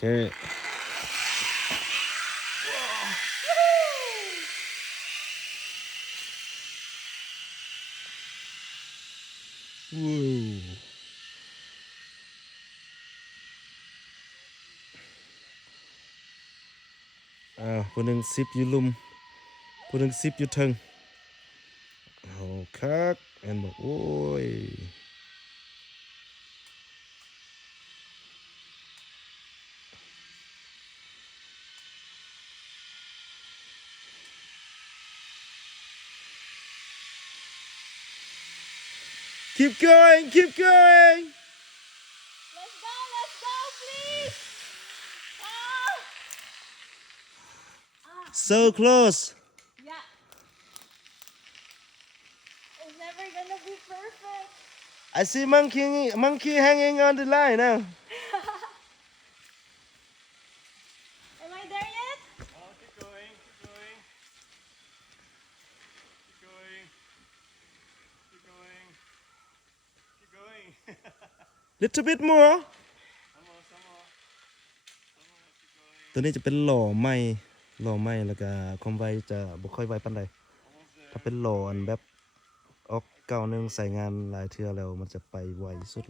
เคว้าวผู้หนึ่งซิปอยู่ลุมผู้หนึ่งซิปอยู่เทิงเอาคักแอนบอกโอ้ยkeep going keep going Let's go, please. so close Yeah. It's never gonna be perfect. I see monkey hanging on the line now Am I there yet? Oh, keep going, keep going. Keep going. Keep going. Keep going. little bit more Some more, some more. Some more, keep going. ตัวนี้จะเป็นหล่อไหมแล้วก็ความไวจะบ่ค่อยไวปานใด Almost there. ถ้าเป็นหล่ออันแบบออกเก่านึงใส่งานหลายเทื่อแล้วมันจะไปไวสุด